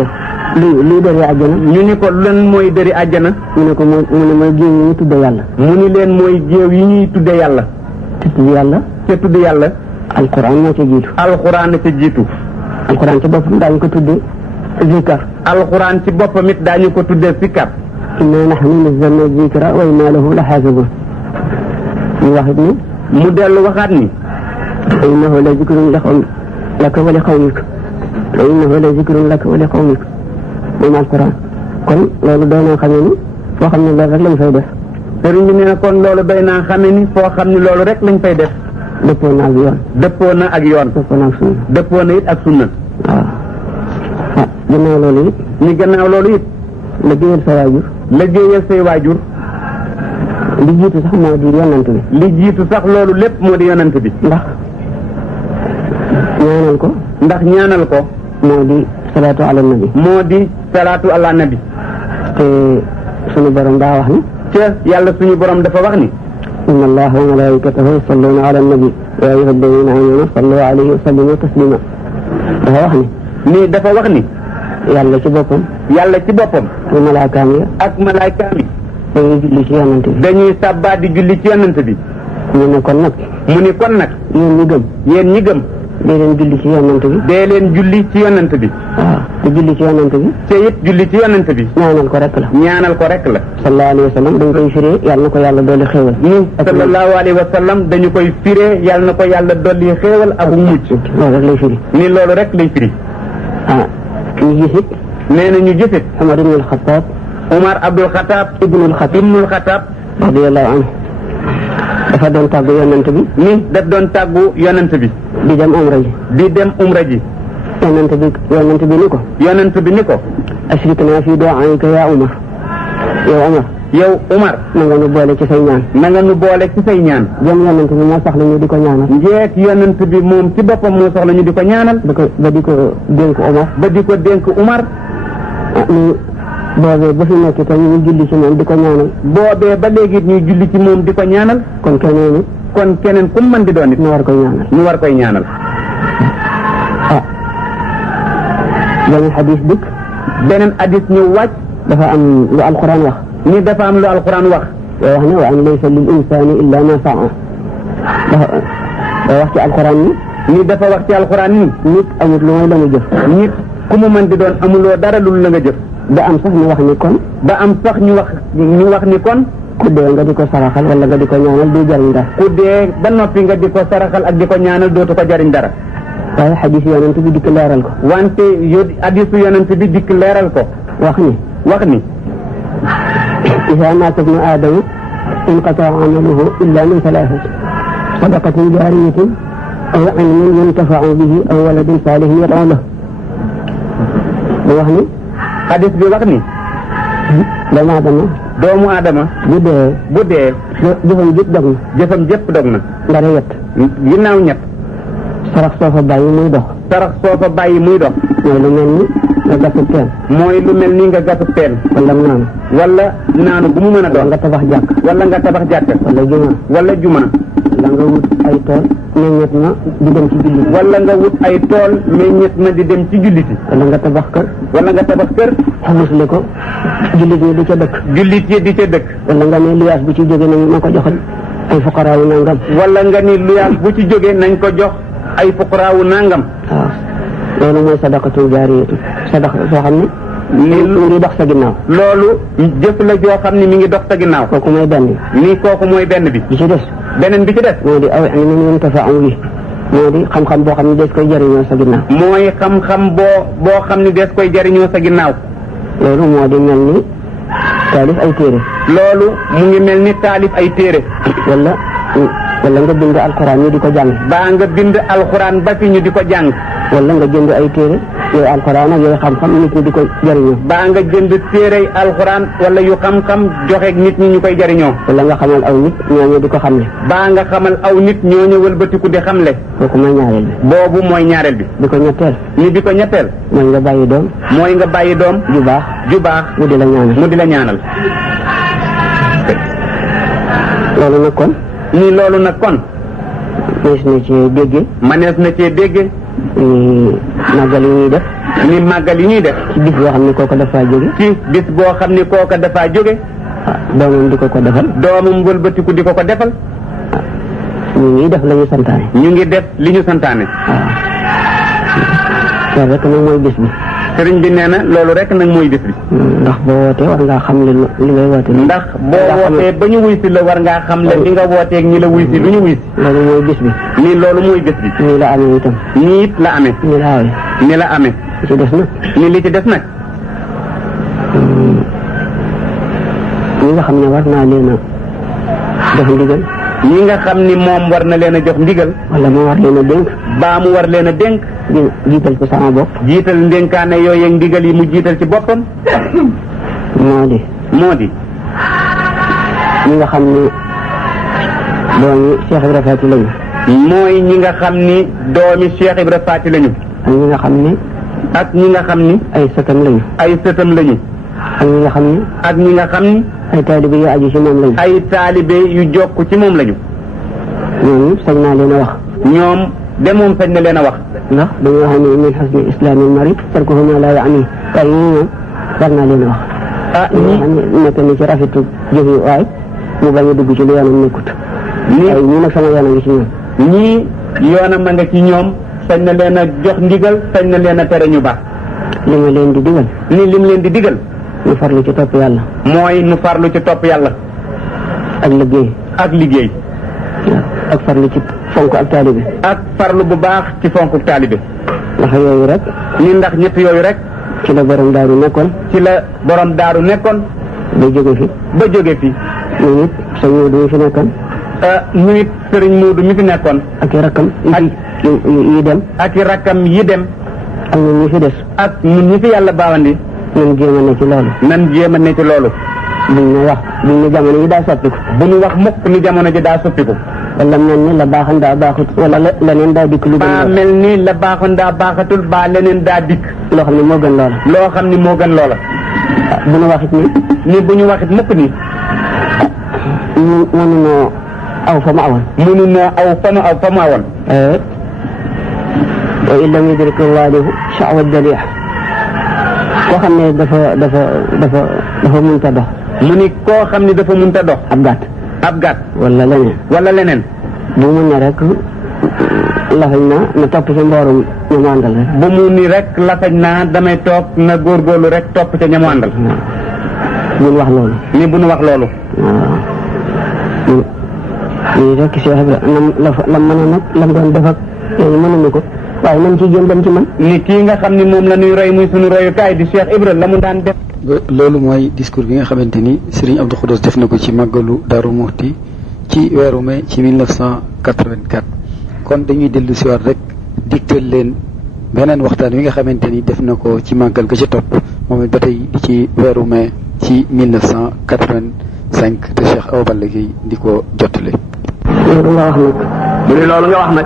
lii dëri àjjana ñu ni ko lan mooy dëri àjjana mu ne ko mu ne mooy géew yi ñuy tudde yàlla mu ni leen mooy géew yi ñuy tudde yàlla te tudd yàlla alquran moo ca jiitu alquran ca jiitu alquran ci boppam daañu ko tudde zikar alquran ci boppam it daañu ko tudde zikar inna nahnu nazzalna zikra wa inna lahu la xaafidun ñu wax it ni mu dellu waxaat ni innahu la zikrun laka wa li qawmika wa innahu la zikrun laka wa li qawmika moom alquran kon loolu doy naa xamee ni foo xam ne loolu rek lañ fay def sëriñ bi nee na kon loolu doy naa xamee ni foo xam ne loolu rek lañ fay def dëppoo na ak yoon dëppoo na it ak sunna waaw ginnaaw loolu it ni gannaaw loolu it liggéeyal sa waajur liggéeyal say waajur li jiitu sax moo di yonent bi. li jiitu sax loolu lépp moo di yonent bi. ndax ñaanal ko. ndax ñaanal ko. moo di salaatu ala nabi. moo di salaatu ala nabi. te suñu borom daa wax ni. ca yàlla suñu borom dafa wax ni. inna allaha wa malaikatahu yusalluna ala nabi ya ayyuha alladina amanu sallu alayhi wa sallimu taslima. dafa wax ni. nii dafa wax ni. yàlla ci boppam. yàlla ci boppam. ak malaakaam ya. ak malaakaam yi. dañuy julli ci yonent bi. dañuy sàbbaa di julli ci yonent bi. mu ne kon nag. mu ni kon nag. yéen ñi gëm. yéen ñi gëm. dee leen julli ci yonent bi. dee leen julli ci yonent bi. waaw te julli ci yonent bi. te it julli ci yonent bi. ñaanal ko rek la. ñaanal ko rek la. sallallahu alayhi wa sallam dañ koy firee yàlla na ko yàlla dolli xéewal. sallallahu alayhi wa sallam dañu koy firee yàlla na ko yàlla dolli xéewal ak mucc. loolu rek lay firi. ni loolu rek lay firi. ah ñu gisit. nee na ñu jëfit. Umar ibnul Xataab. Umar Abdul Xataab. ibnul Xataab. radiyallahu anhu. dafa doon tàggu yonent bi. ni daf doon tàggu yonent bi. di dem umra ji. di dem umra ji. yonent bi ni ko. yonent bi ni ko. ashrikna fi du'aika ya Umar. yow Umar. yow Umar. na nga nu boole ci say ñaan. na nga nu boole ci say ñaan. jëm yonent bi moo soxla ñu di ko ñaanal. njeet yonent bi moom ci boppam moo soxla ñu di ko ñaanal. ba di ko dénk Umar. ba di ko dénk Umar. boobee ba fi nekk itam ñu julli ci moom di ko ñaanal. boobee ba léegi ñuy julli ci moom di ko ñaanal. kon keneen ku mën di doon it. ñu war koy ñaanal. ñu war koy ñaanal. ah. beneen xadis dikk. beneen xadis ñëw wàcc. dafa am lu alquran wax. ni dafa am lu alquran wax. yoo wax ne wa an laysa lil insani illa ma saa. dafa wax ci alquran ni dafa wax ci alquran ni. nit amut lu mooy la mu jëf. nit ku mu mën di doon amuloo dara lu la nga jëf. ba am sax ñu wax ni kon. ba am sax ñu wax ni kon. ku dee nga di ko saraxal wala nga di ko ñaanal du jariñ dara. ku dee ba noppi nga di ko saraxal ak di ko ñaanal dootu ko jariñ dara. waaye xadiis yonent bi dikk leeral ko. wante hadiisu yonent bi dikk leeral ko. wax ni. izaa maata ibnu aadama inqata'a amaluhu illaa min salaasati sadaqatin jaariyatin aw ilmin yuntafa'u bihi aw waladin saalihin yad'uu lahu. mu wax ni. xadiis bi wax ni. doomu aadama. bu dee. jëfam jëpp dog na. ndara yett. ginnaaw ñett. sarax soo fa bàyyi muy dox. mooy lu mel ni nga gasub teen. wala naanu bu mu mën a doon. wala nga tabax jàkk. wala juma. wala nga wut ay tool meññet na di dem ci jullit. wala nga wut ay tool meññet na di dem ci julliti. wala nga tabax kër. xamusle ko jullit yi di ca dëkk. wala nga ne liyaas bu ci jóge nañ ko jox ay fuqaraawu nangam. wala nga ni liyaas bu ci jóge nañ ko jox ay fuqaraawu nangam. waaw loolu mooy sadaqatu jaariyatu. sadaqa soo xam ne. mi ngi dox sa ginnaaw. loolu jëf la joo xam ne mi ngi dox sa ginnaaw. kooku mooy benn bi. kooku mooy benn bi. bi ci des. beneen bi ci des. moo di aw ilmin yuntafa'u bihi. moo di xam-xam boo xam ne des koy jariñoo sa ginnaaw. mooy xam-xam boo xam ne des koy jariñoo sa ginnaaw. loolu moo di mel ni taalif ay téere. loolu mu ngi mel ni taalif ay téere. wala nga bind alxuraan ñu di ko jàng. baa nga bind alxuraan ba fi ñu di ko jàng. wala nga jënd ay téere yooyu alxuraan ak yooyu xam-xam nit ñi di ko jariñoo. baa nga jënd téerey alxuraan wala yu xam-xam joxe nit ñi ñu koy jariñoo. wala nga xamal aw nit ñooñu di ko xamle. baa nga xamal aw nit ñooñu wëlbatiku di xamle. kooku mooy ñaareel bi. boobu mooy ñaareel bi. bi ko ñetteel. mooy nga bàyyi doom. ju baax. mu di la ñaanal. loolu nag kon. manees na cee dégge. màggal yi ñuy def. màggal yi ñuy def. ci bis boo xam ne kooka dafaa jóge. doomam di ko defal. doomam wëlbatiku di ko defal. ñu ngi def la ñu santaane. loolu rek nag mooy bis bi. sëriñ bi nee na loolu rek nag mooy bis bi. ndax boo wootee war ngaa xam li ngay woote. ndax boo wootee ba ñu wuy si la war ngaa xam le li nga wooteeg ñi la wuy si lu ñu wuy si. loolu mooy bis bi. loolu mooy bis bi. nii la amee itam. nii it la amee. ni la amee. li ci des nag. li ci des nag. ñi nga xam ne war naa leen a jox ndigal. ñi nga xam ni moom war na leen a jox ndigal. wala mu war leen a dénk. baa mu war leen a dénk. jiital ko sama bopp. jiital ndénkaane yooyu ak ndigal yi mu jiital ci boppam. moo di. moo di ñi nga xam ni doomi Cheikh Ibra Faty lañu. mooy ñi nga xam ni doomi Cheikh Ibra Faty lañu. ak ñi nga xam ni. ak ñi nga xam ni. ay sëtam lañu. ay sëtam lañu. ak ñi nga xam ni. ak ñi nga xam ni. ay taalibe yu aju ci moom lañu. ay taalibe yu jokk ci moom lañu. ñooñu sañ naa leen a wax. ñoom de moom sañ na leen a wax. ndax dañoo xam ne min husni islaamil mar'i tarkuhu ma laa ya'nihi waaye ñii ñoom war naa leen a wax. ñii nekk na ci rafetu jëf yi waaye mu bañ a dugg ci lu yoonam nekkut. waaye ñii nag sama yoon a ngi ci ñoom. ñii yoonam a nga ci ñoom sañ na leen a jox ndigal sañ na leen a tere ñu baax. li ma leen di digal. ni lim leen di digal. nu farlu ci topp yàlla. mooy nu farlu ci topp yàlla. ak liggéey. ak liggéey. ak farlu ci fonk ak taalibe. ak farlu bu baax ci fonk taalibe. ndax yooyu rek. ni ndax ñett yooyu rek. ci la borom daaru nekkoon. ci la borom daaru nekkoon. ba jóge fi. ba jóge fi. ñun it sëñ Moodu mi fi nekkoon. ñu it sëriñ Moodu mi fi nekkoon. ak i rakkam. yi dem. ak i rakkam yi dem. ak ñun ñi fi des. ak ñun ñi fi yàlla baawandi. nan jéem a ne ci loolu. nan jéem a ne ci loolu. buñ ne wax buñ ne jamono yi daa soppiku. bu ñu wax mukk ni jamono ji daa soppiku. wala mel ni la baaxoon daa baaxut wala leneen daa dikk lu gën baa mel ni la baaxoon daa baaxatul baa leneen daa dikk. loo xam ne moo gën loola. loo xam ni moo gën loola. bu ñu waxit ni bu ñu waxit mukk ni. ñu mënuñoo aw fa mu awoon. mënuñoo aw fa mu awoon. wa in lam yudrik waalihu sha'wa dalih koo xam ne dafa mënta dox. mu ni koo xam ne dafa mënta dox. ab gàtt. wala leneen. bu mu ne rek lafañ na topp ci mboorum ñu mu àndal rek. bu mu ni rek lafañ naa damay toog na góorgóorlu rek topp ca ña mu àndal. buñ wax loolu. ni bu nu wax loolu. waaw. lii rek Cheikh Ibra lam mën a nag lam doon def ak yooyu mënuñu ko waaye nañ ci jëm dem ci man. ni kii nga xam ni moom la ñuy roy muy sunu royukaay di Cheikh Ibra la mu daan def. loolu mooy discours bi nga xamante ni Serigne Abdou Khoudoss def na ko ci màggalu Daaru Muxti ci weeru mai ci 1984 kon dañuy dellu si waat rek digtal leen beneen waxtaan wi nga xamante ni def na ko ci màggal ga ca topp moom it ba tey di ci weeru mai ci 1985 te Cheikh Awa Balla Gueye di ko jottale. loolu nga wax nag. mu ne loolu nga wax nag.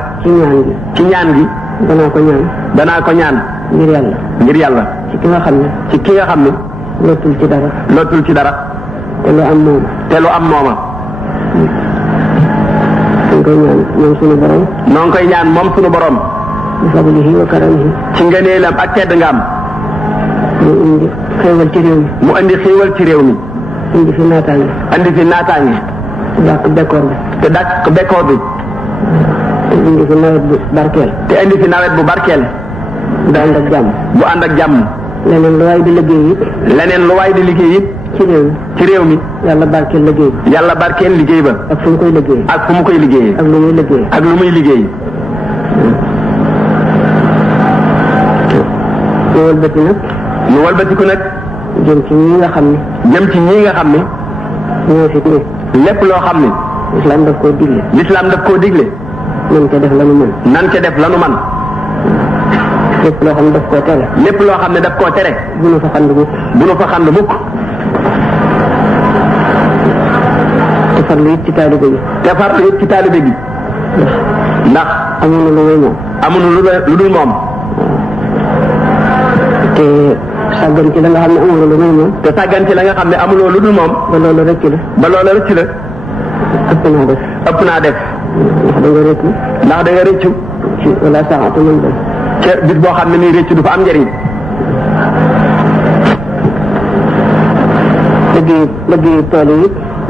ci ñaan gi. danaa ko ñaan. ngir yàlla. ci ki nga xam ne. lottul ci dara. te lu am mooma. ñu koy ñaan moom sunu borom. noo ngi koy ñaan moom sunu borom. bi fadlihi wa karamihi. ci ngëneelam ak tedd nga am. mu indi xéewal ci réew mi. mu indi xéewal ci réew mi. indi fi naataange. dàq bekkoor bi. te dàq bekkoor bi. te indi fi nawet bu barkeel. bu ànd ak jàmm. leneen lu waay di liggéey it. ci réew mi. yàlla barkeel liggéey ba. ak fu mu koy liggéey. ak lu muy liggéey. nu walbatiku nag. jëm ci ñi nga xam ne. ñoo fi ne. lépp loo xam ne. lislaam daf koo digle. nan ca def lanu man. lépp loo xam ne daf koo tere. bu nu fa xand mukk. te farlu it ci taalibe gi. ndax amuñu lu dul moom. te sàggan ci la nga xam ne amuloo lu dul moom. ba loolu rëcc la. ëpp naa def. ndax da nga rëccu. wala saxaatu man dem. ca bis boo xam ne nii rëccu du fa am njëriñ.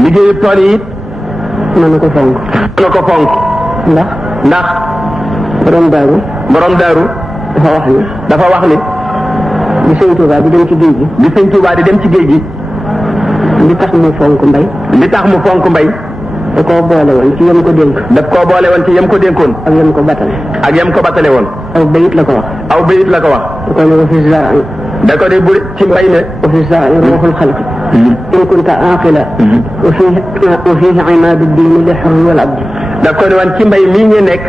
liggéeyu tool yi it. mën ko fonk. ndax. borom daaru. dafa wax ni. bi sëñ Tuubaa di dem ci géej gi. li tax mu fonk mbay. da koo boole woon ci yem ko dénk. ak yem ko batale woon. aw bayit la ko wax. da ko ne wa fi zar'in. da ko de bu ci mbay ne. wa fi zar'in ruuxul xalqi. in kunta aqila. wa fihi imaadu diini li xurri wal abdi. da ko ne woon ci mbay mii ñu nekk.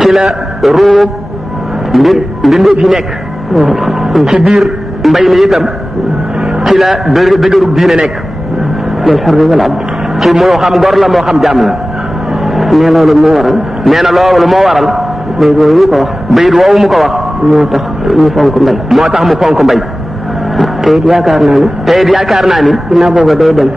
ci la ruub mbindee fi nekk. ci biir mbay mi itam. ci la dëgërub diine nekk. lil xorri wal abdi. ci moo xam gor la moo xam jaam la. nee loolu moo waral. nee na loolu moo waral. bayit woowu mu ko wax. bayit woowu mu ko wax. moo tax mu fonk mbay. moo tax mu fonk mbay. te it yaakaar naa ni. te it yaakaar naa ni. ginnaaw booba day dem.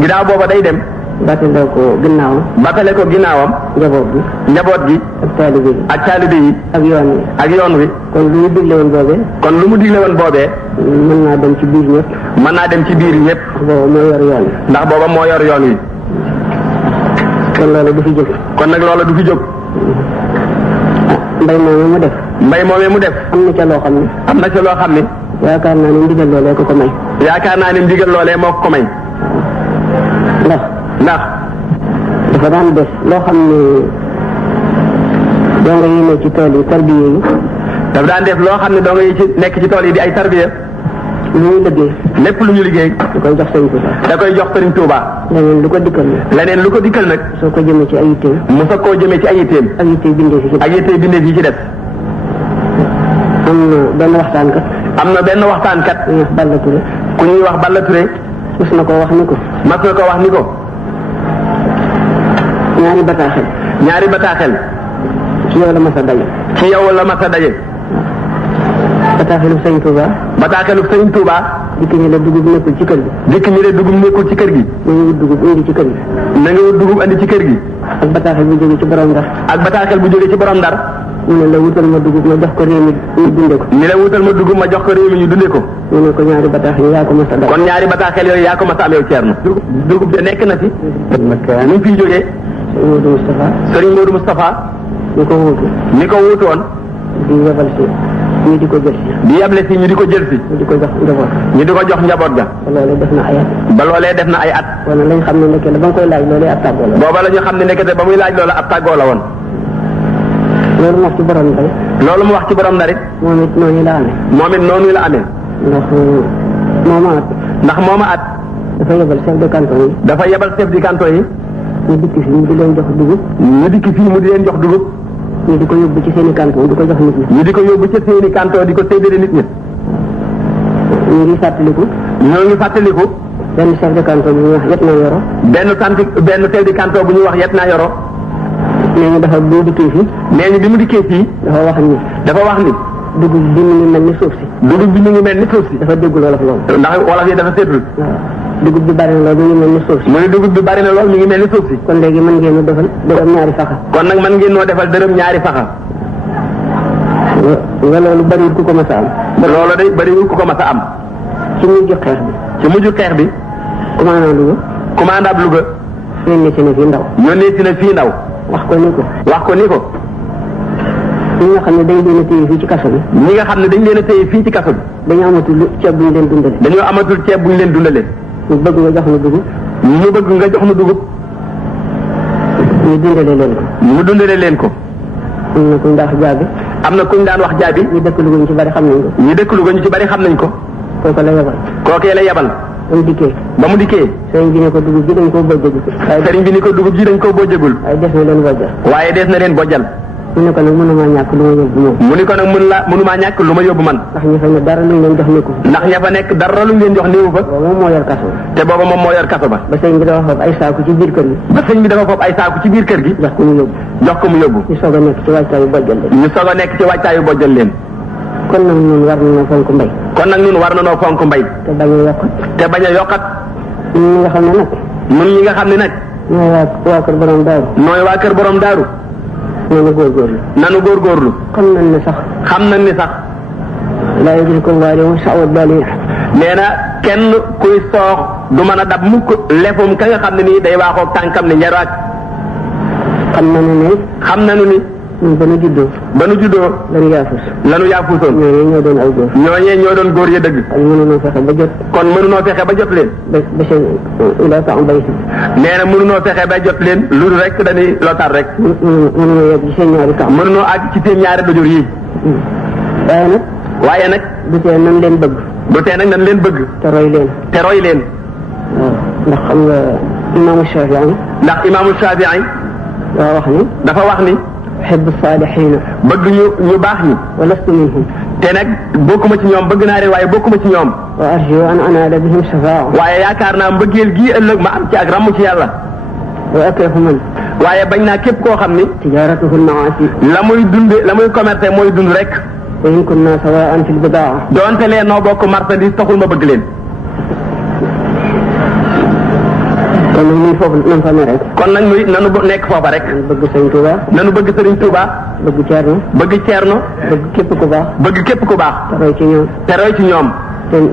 ginnaaw booba day dem. batale ko ginnaawam. batale ko ginnaawam. njaboot gi. njaboot gi. ak taalibe yi. ak taalibe yi. ak yoon wi. ak yoon wi. kon lu mu digle woon boobee. kon lu mu digle woon boobee. mën naa dem ci biir ñëpp. mën naa dem ci biir ñëpp. booba moo yor yoon wi. ndax booba moo yor yoon wi. kon loolu du fi jóg. kon nag loolu du fi jóg. mbay moomee mu def. mbay moomee mu def. am na ca loo xam ne. am na ca loo xam ne. yaakaar naa ne ndigal loolee ko may. yaakaar naa ne ndigal loolee moo ko may. ndax. dafa daan def loo xam ne donga yi nekk ci tool yi tarbiya yi. dafa daan def loo xam ne donga yi ci nekk ci tool yi di ay tarbiya. lu ñu liggéey. lépp lu ñu liggéey. da koy jox Sëriñ Tuuba. da koy jox Sëriñ Tuuba. leneen lu ko dikkal nag. leneen lu ko dikkal nag. soo ko jëmee ci ay yitteem. mu soog koo jëmee ci ay yitteem. ak yittey bindee fi ci. ak yittey bindee fi ci def. am na benn waxtaankat. am na benn waxtaankat. ku ñuy wax Balla Touré. ku ñuy wax Balla Touré. mas na ko wax ni ko. mas na ko wax ni ko. ñaari bataaxel. ñaari bataaxel. ci yow la mas a daje. ci yow la mas a daje. bataaxelu Sëriñ Tuuba. bataaxelu Sëriñ Tuuba. dikk ñu ne dugub nekkul ci kër gi. dikk ñu ne dugub nekkul ci kër gi. na nga wut dugub indi ci kër gi. na nga wut dugub andi ci kër gi. ak bataaxel bu jóge ci borom Ndar. ak bataaxel bu jóge ci borom Ndar. mu ne la wutal ma dugub ma jox ko réew mi ñu dunde ko. ñu la wutal ma dugub ma jox ko réew mi ñu dunde ko. mu ne ko ñaari bataaxel yaa ko mas a daje. kon ñaari bataaxel yooyu yaa ko mas a am yow Thierno. dugub de nekk na fi. ni mu fiy jógee. Sëriñ Modou Moustapha. Sëriñ Modou Moustapha. ñu ko wuutu. ni ko wuutu woon. di yebal si ñu di ko jël si. di yeble si ñu di ko jël si. ñu di ko jox njaboot. ñu di ko jox njaboot ga. te loolee def na ay at. ba loolee def na ay at. wala lañ xam ne nekkee la ba nga koy laaj loolee ab tàggoo la. booba la ñu xam ne nekkate ba muy laaj loola ab tàggoo la woon. loolu mu wax ci borom Ndar. loolu mu wax ci borom Ndar it. moom it noonu la amee. moom it noonu la amee. ndax mooma at. ndax mooma at. dafa yebal chef de canton yi. dafa yebal chef de canton yi. ñu dikk fii mu di leen jox dugub. ñu dikk fii mu di leen jox dugub. ñu di ko yóbbu ci seen i canton di ko jox nit ñi. ñu di ko yóbbu ci seen i canton di ko séddale nit ñi. ñu ngi fàttaliku. ñoo ngi fàttaliku. benn chef de canton bu ñuy wax yet na yoro. benn chef de canton bu ñuy wax yet naa yoro. nee ñu dafa bu dikkee fii. nee ñu bi mu dikkee fii. dafa wax ni. dugub bi mu ngi mel ni suuf si. dugub bi mu ngi mel ni suuf si. dafa déggul wolof loolu. ndax wolof yi dafa seetlu. waaw dugub bi bari na lool mi ngi mel ni suuf si. mu ne dugub bi bari na lool mi ngi mel ni suuf si. kon léegi mën ngeen a defal dërëm ñaari faxa. kon nag mën ngeen noo defal dërëm ñaari faxa. nga loolu bariwul ku ko mas a am. loolu day bariwul ku ko mas a am. ci mujj xeex bi. ci mujj xeex bi. commandant Louga. commandant Louga. yónnee si na fii ndaw. yónnee si na fii ndaw. wax ko ni ko. wax ko ni ko. ñi nga xam ne dañ leen a téye fii ci kaso bi. ñi nga xam ne dañ leen a téye fii ci kaso bi. dañoo amatul ceeb bu ñu leen dundale. dañoo amatul ceeb bu ñu leen dundale. ñu bëgg nga jox na dugub. ñu bëgg nga jox na dugub. ñu dundale leen ko. ñu dundale leen ko. am na kuñ daan wax jaabi. am na kuñ daan wax jaabi. ñu dëkk Louga ñu ci bari xam nañ ko. ñu dëkk Louga ñu ci bari xam nañ ko. kooku la yebal. kookee la yebal. ba mu dikkee. ba mu dikkee. sëriñ bi ne ko dugub ji dañ koo bojjagul. sëriñ bi ni ko dugub ji dañ koo bojjagul. waaye des na leen bojjal. waaye des na leen bojjal. mu ne ko nag mënumaa ñàkk lu ma yóbbu moom. mu ni ko nag mënumaa ñàkk lu ma yóbbu man. ndax ña fa ne dara luñ leen jox nekku. ndax ña fa nekk dara luñ leen jox néewu fa. booba moom moo yor kaso. te booba moom moo yor kaso ba. ba sëñ bi dafa foofu ay saaku ci biir kër gi. ba sëñ bi dafa foofu ay saaku ci biir kër gi. jox ko mu yóbbu. jox ko mu yóbbu. ñu soog a nekk ci waajtaayu bojjal leen. ñu soog a nekk ci waajtaayu bojjal leen. kon nag ñun war nañoo fonk mbay. kon nag ñun war nañoo fonk mbay. te bañ a yokkat. te bañ a yokkat. ñun ñi nga xam ne nag. ñun ñi nga xam ne nag. ñooy waa kër borom daaru. nooy waa kër borom daaru. nanu góorgóorlu. nanu góorgóorlu. xam nañ ne sax. xam nañ ni sax. laa yudrikuhu al-ghalibu sa'wa bali. nee na kenn kuy soox du mën a dab mukk lefum ka nga xam ne nii day waaxoog tànkam ni njaraaj. xam nañu ne. xam nañu ni. ñun ba nu juddoo. ba nu juddoo. lanu yaafus. lanu yaafusoon. ñooñu ñoo doon ay góor. ñooñee ñoo doon góor ya dëgg. ak mënunoo fexe ba jot. kon mënunoo fexe ba jot leen. ba seen ila tax mbay si. nee na mënunoo fexe ba jot leen lu dul rek dañuy lotaat rek. mënunoo yegg ci seen ñaari kaam. mënunoo àgg ci seen ñaari dojur yi. waaye nag. waaye nag. du tee nan leen bëgg. du tee nag nan leen bëgg. te roy leen. te roy leen. waaw ndax xam nga imaamu Shaafi'i. ndax imaamu Shaafi'i. dafa wax ni. dafa wax ni. uhibbu saalihiina. bëgg ñu baax ñi. wa lastu minhum. te te nag bokkuma ci ñoom bëgg naa leen waaye bokkuma ci ñoom. wa arju an anaala bihim shafaa. waaye yaakaar naa mbëggeel gii ëllëg ma am ci ak ramm ci yàlla. wa akrahu man. waaye bañ naa képp koo xam ni. tijaaratuhu al-maasi. la muy dunde la muy commercer mooy dund rek. wa in kunna sawaan fi al-bidaa. doonte leen noo bokk marchandise taxul ma bëgg leen. kon nag ñun foofu nan fa ne rek. kon nag ñuy nanu nekk foofa rek. bëgg Sëriñ Tuuba. nanu bëgg Sëriñ Tuuba. bëgg Ceerno. bëgg Ceerno. bëgg képp ku baax. bëgg képp ku baax. te roy ci ñoom. te roy ci ñoom.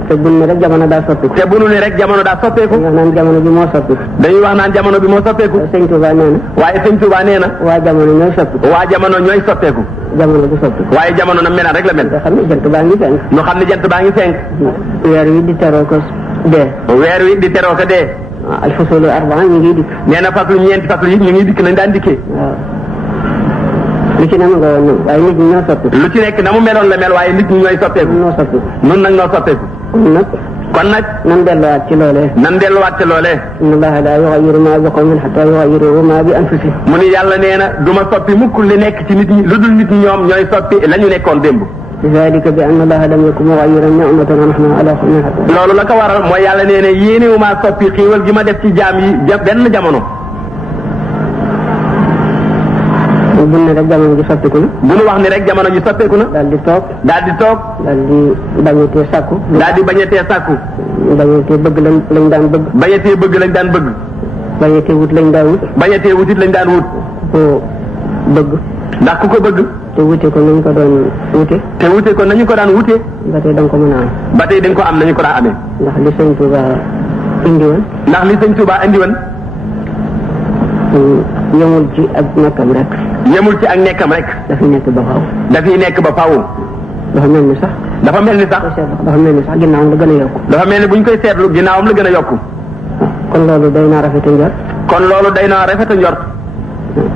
te buñ ne rek jamono daa soppiku. te bu nu ne rek jamono daa soppeeku. dañuy wax naan jamono bi moo soppiku. dañuy wax naan jamono bi moo soppeeku. Sëriñ Tuuba nee na. waaye Sëriñ Tuuba nee na. waa jamono ñooy soppiku. waa jamono ñooy soppeeku. jamono du soppiku. waaye jamono na mel rek la mel. nga xam ne jant baa ngi fenk. ñu xam ne jant baa ngi fenk. weer wi di teroo ko dee. weer wi di teroo ko dee. waaw al-fusulu arbaa ñu ngi dikk. nee na faslu ñeenti faslu yi ñu ngi dikk nañ daan dikkee. waaw li ci ne mu nga woon ñoom waaye nit ñi ñoo soppiku. lu ci nekk na mu meloon la mel waaye nit ñi ñooy soppeeku. ñoo soppiku. nun nag ñoo soppeeku. kon nag nan delluwaat ci loolee. nan delluwaat ci loolee. inna allaha la yughayyiru ma bi qawmin hatta yughayyiru ma bi anfusihim. mu ni yàlla nee na du ma soppi mukk li nekk ci nit ñi lu dul nit ñi ñoom ñooy soppi la ñu nekkoon démb. zalika bi anna allaha lam yakun mughayyiran ni'matan an'amha ala qawmin hatta. loolu la ko waral mooy yàlla nee na yéenewu maa soppi xiiwal gi ma def ci jaam yi benn jamono. bu ne rek jamono ji soppiku na. bu nu wax ni rek jamono ji soppeeku na. daal di toog. daal di toog. daal di bañatee sàkku. daal di bañatee sàkku. bañatee bëgg lañ daan bëgg. bañatee bëgg lañ daan bëgg. bañatee wut lañ daan wut. bañatee wutit lañ daan wut. ko bëgg. ndax ku ko bëgg. te wute ko nañ ko doon wute. te wute ko nañu ko daan wute. ba tey da nga ko mën a am. ba tey dañ ko am nañu ko daan amee. ndax li Sëñ Tuuba indi woon. ndax li Sëñ Tuuba indi woon. yemul ci ak nekkam rek. yemul ci ak nekkam rek. dafay nekk ba faaw. dafay nekk ba faaw. dafa mel ni sax. dafa mel ni sax. dafa mel ni sax ginnaawam la gën a yokku. dafa mel ni bu ñu koy seetlu ginnaawam la gën a yokku. kon loolu day naa rafet a njort. kon loolu day naa rafet a njort.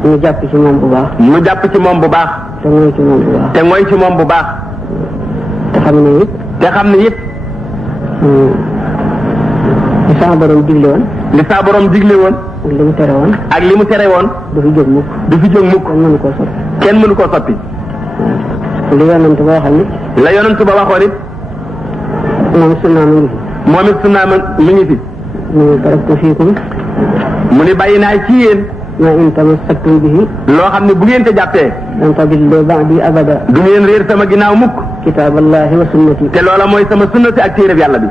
ñu jàpp ci moom bu baax. ñu jàpp ci moom bu baax. te mooy ci moom bu baax. te mooy ci moom bu baax. te xam ne it. te xam ne it. li sama borom digle woon. li saa borom digle woon. ak li mu tere woon. ak li mu tere woon. du fi jóg mukk. du fi jóg mukk. kenn mënu koo soppi. kenn mënu koo soppi. li yonent ba waxoon it. la yonent ba waxoon it. moom sunna mu ngi fi. moom it sunna mi ngi fi. mu taraktu fiikum. mu ni bàyyi naa ci yéen. ma in tamassaktum bihi. loo xam ne bu ngeen te jàppee. lan tadillu ba'di abada. du ngeen réer sama ginnaaw mukk. kitaaballahi wa sunnati. te loola mooy sama sunnati ak téereb yàlla bi.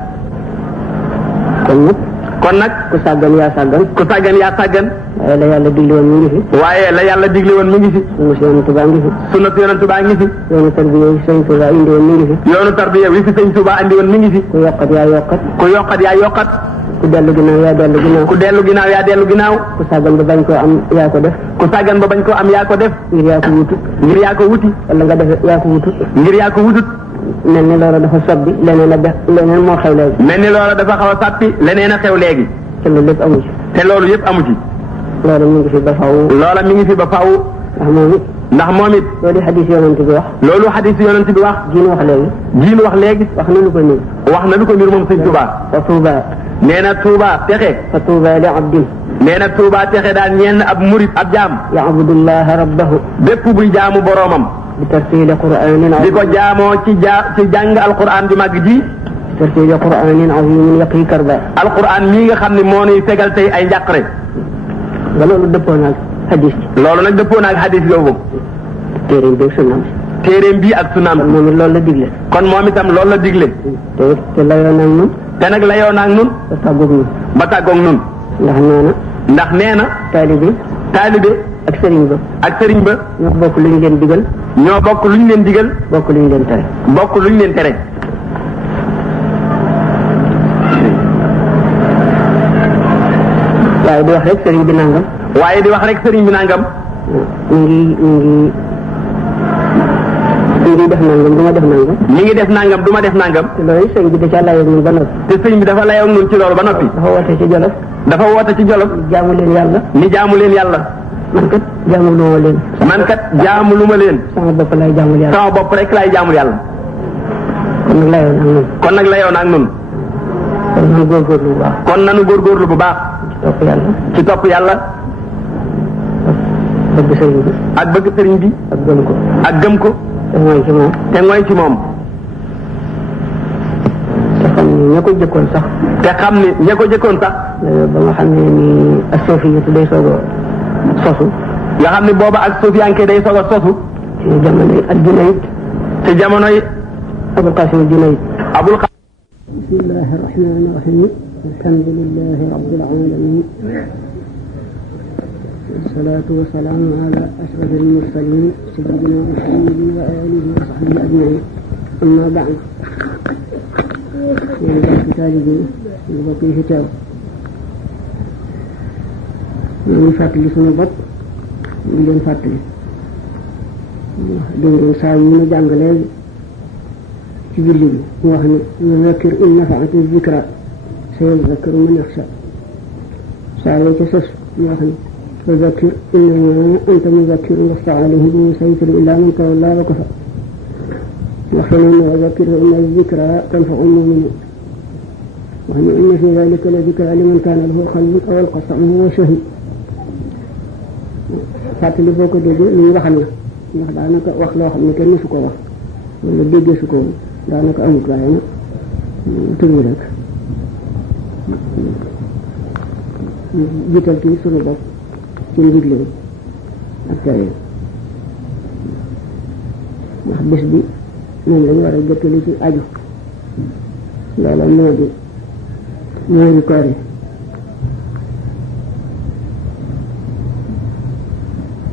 kon nag. ku sàggan yaa sàggan. ku sàggan yaa sàggan. waaye la yàlla digle woon mu ngi fi. waaye la yàlla digle woon mu ngi fi. sunna yonent baa ngi fi. sunna yonent baa ngi fi. yoonu tarbiya yi Sëñ Tuuba indi woon mi ngi fi. yoonu tarbiya wi fi Sëñ Tuuba andi woon mi ngi fi. ku yokkat yaa yokkat. ku yokkat yaa yokkat. ku dellu ginnaaw yaa dellu ginnaaw. ku dellu ginnaaw yaa dellu ginnaaw. ku sàggan ba bañ koo am yaa ko def. ku sàggan ba bañ koo am yaa ko def. ngir yaa ko wutut. ngir yaa ko wuti. wala nga def yaa ko wutut. ngir yaa ko wutut. mel ni loola dafa sobbi leneen a def leneen moo xew léegi. mel ni loola dafa xaw a sàppi leneen a xew léegi. te loolu lépp amu ci. te loolu yëpp amu ci. loolu mi ngi fi ba faaw. loola mi ngi fi ba faaw. ndax moom it. ndax moom it. loolu xadis yonent bi wax. loolu xadis yonent bi wax. jiin wax léegi. jiin wax léegi. wax na lu ko nii. wax na lu ko niir moom Sëñ Tuuba. fa Tuuba. nee na Tuuba texe. fa Tuuba li abdin. nee na Tuuba texe daal ñenn ab murit ab jaam. ya'budullaha rabbahu. bépp buy jaamu boroomam. bi tartiili qur'aanin di ko jaamoo ci jàng alquran di màgg ji. tartiili qur'aanin aziimin yaqi karba. alquran mii nga xam ne moo nuy fegal tey ay njàqare. ba loolu dëppoo naag hadis. loolu nag dëppoo naag hadis boobu. téeréem bi ak sunnaam. téeréem bii ak sunnaam. kon moom it loolu la digle. kon moom itam loolu la digle. te layoo naag nun. te nag layoo naag nun. ba tàggoog nun. ba tàggoog nun. ndax nee na. taalibe. ak sëriñ ba. ak sëriñ ba. ñoo bokk lu ñu leen digal. ñoo bokk lu ñu leen digal. bokk lu ñu leen tere. bokk lu ñu leen tere. waaye di wax rek sëriñ bi nangam. waaye di wax rek sëriñ bi nangam. ñu ngi def nangam du ma def nangam. ñu ngi def nangam du ma def nangam. te loolu sëriñ bi da caa layoo ñun ba noppi. te sëriñ bi dafa layoo ñun ci loolu ba noppi. dafa woote ci Jolof. dafa woote ci Jolof. jaamu leen yàlla. ni jaamu leen yàlla. man kat jaamu lu ma leen. man kat jaamu lu ma leen. sama bopp lay jaamul yàlla. sama bopp rek lay jaamul yàlla. kon nag layoo naag ñun. kon nag layoo naag ñun. kon nanu góorgóorlu bu baax. kon nanu góorgóorlu bu baax. ci topp yàlla. ci topp yàlla. bëgg sëriñ bi. ak bëgg sëriñ bi. ak gëm ko. ak gëm ko. te mooy ci moom. te mooy ci moom. ña ko jëkkoon sax. te xam ni ña ko jëkkoon sax. ba nga xam ne ni ak soofiyatu day soog a sosu. nga xam ni booba ak suufiyanke day soog a sosu. ci jamonoy ak Junayd. ci jamonoy. Abul Qasim Junayd. Abul Qasim. bismillahi rahmani rahim. alhamdulillahi rabbil alamin. والصلاة والسلام على أشرف المرسلين سيدنا محمد وآله وصحبه أجمعين أما بعد من كتابه من بقي فتاو من فاتلي سنو بط من دون فاتلي دون ساوين جانجلي ci julli bi mu wax ni zakir in nafaati zikra sayadhakkaru man yaxsha saa yoo ca sos mu wax ni فذكر إنما أنت مذكر لست عليهم بمسيطر إلا من تولى وكفر وخلونا وذكر إن الذكرى تنفع المؤمنين وأن إن في ذلك لذكرى لمن كان له قلب أو ألقى سمعه وشهد fàttali boo ko déggee lu ñu waxal la ndax daanaka wax loo xam ne kenn mësu ko wax wala déggee su ko woon daanaka amut waaye nag tudd rek jiital ci sunu bopp ci ndigle ak tere ndax bés bi moom lañu war a jëkkali ci aju loola moo di muuri koor yi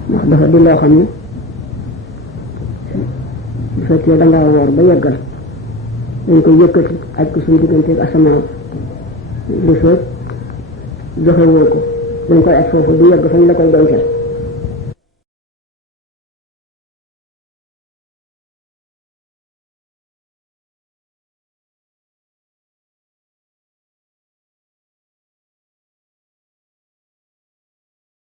ndax dafa di loo xam ne bu fekkee da ngaa woor ba yeggal dañ koy yëkkati aj ko suñu diggante ak asamaaw di feet joxe woo ko dañ koy aj foofu du yegg fañ la koy dencal